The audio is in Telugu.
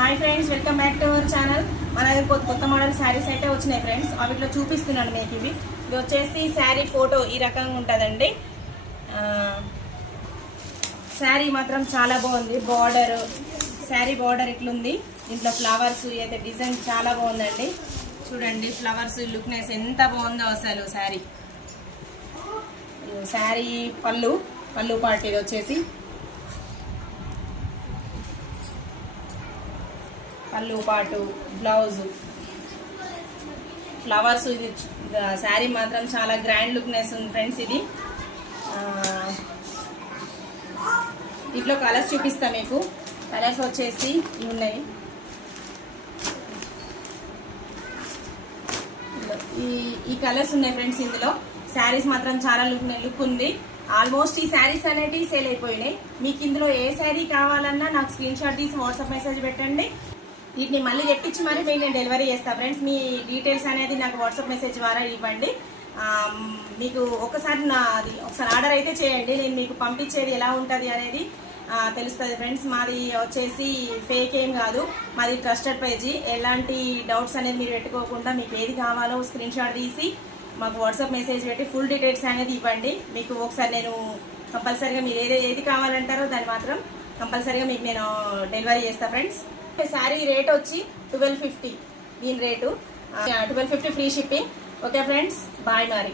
Hi friends, welcome back to our channel. మన దగ్గర కొత్త మోడల్ శారీస్ అయితే వచ్చినాయి ఫ్రెండ్స్. వాటిలో చూపిస్తున్నాను మీకు. ఇది వచ్చేసి శారీ ఫోటో ఈ రకంగా ఉంటుందండి. శారీ మాత్రం చాలా బాగుంది. బార్డర్, శారీ బార్డర్ ఇట్లుంది. దీంట్లో ఫ్లవర్స్ అయితే డిజైన్ చాలా బాగుందండి. చూడండి ఫ్లవర్స్ లుక్నెస్ ఎంత బాగుందో అసలు. శారీ పళ్ళు పార్ట్ ఇది వచ్చేసి పళ్ళు పాటు, బ్లౌజ్, ఫ్లవర్స్. ఇది శారీ మాత్రం చాలా గ్రాండ్ లుక్నెస్ ఉంది ఫ్రెండ్స్. ఇది ఇట్లా కలర్స్ చూపిస్తా మీకు. కలర్స్ వచ్చేసి ఇవి ఉన్నాయి. ఈ కలర్స్ ఉన్నాయి ఫ్రెండ్స్. ఇందులో శారీస్ మాత్రం చాలా లుక్ ఉంది. ఆల్మోస్ట్ ఈ శారీస్ అనేటివి సేల్ అయిపోయినాయి. మీకు ఇందులో ఏ శారీ కావాలన్నా నాకు స్క్రీన్ షాట్ తీసి వాట్సాప్ మెసేజ్ పెట్టండి. వీటిని మళ్ళీ తెప్పించి మరి నేను డెలివరీ చేస్తాను ఫ్రెండ్స్. మీ డీటెయిల్స్ అనేది నాకు వాట్సాప్ మెసేజ్ ద్వారా ఇవ్వండి. మీకు ఒకసారి ఆర్డర్ అయితే చేయండి. నేను మీకు పంపించేది ఎలా ఉంటుంది అనేది తెలుస్తుంది ఫ్రెండ్స్. మాది వచ్చేసి ఫేక్ ఏం కాదు, మాది ట్రస్టెడ్ పేజీ. ఎలాంటి డౌట్స్ అనేది మీరు పెట్టుకోకుండా మీకు ఏది కావాలో స్క్రీన్ షాట్ తీసి మాకు వాట్సాప్ మెసేజ్ పెట్టి ఫుల్ డీటెయిల్స్ అనేది ఇవ్వండి. మీకు ఒకసారి నేను కంపల్సరీగా మీరు ఏది కావాలంటారో దాన్ని మాత్రం కంపల్సరీగా మీకు నేను డెలివరీ చేస్తాను ఫ్రెండ్స్. శారీ రేట్ వచ్చి 1250. దీని rate 1250 free shipping. Okay friends, bye మరి.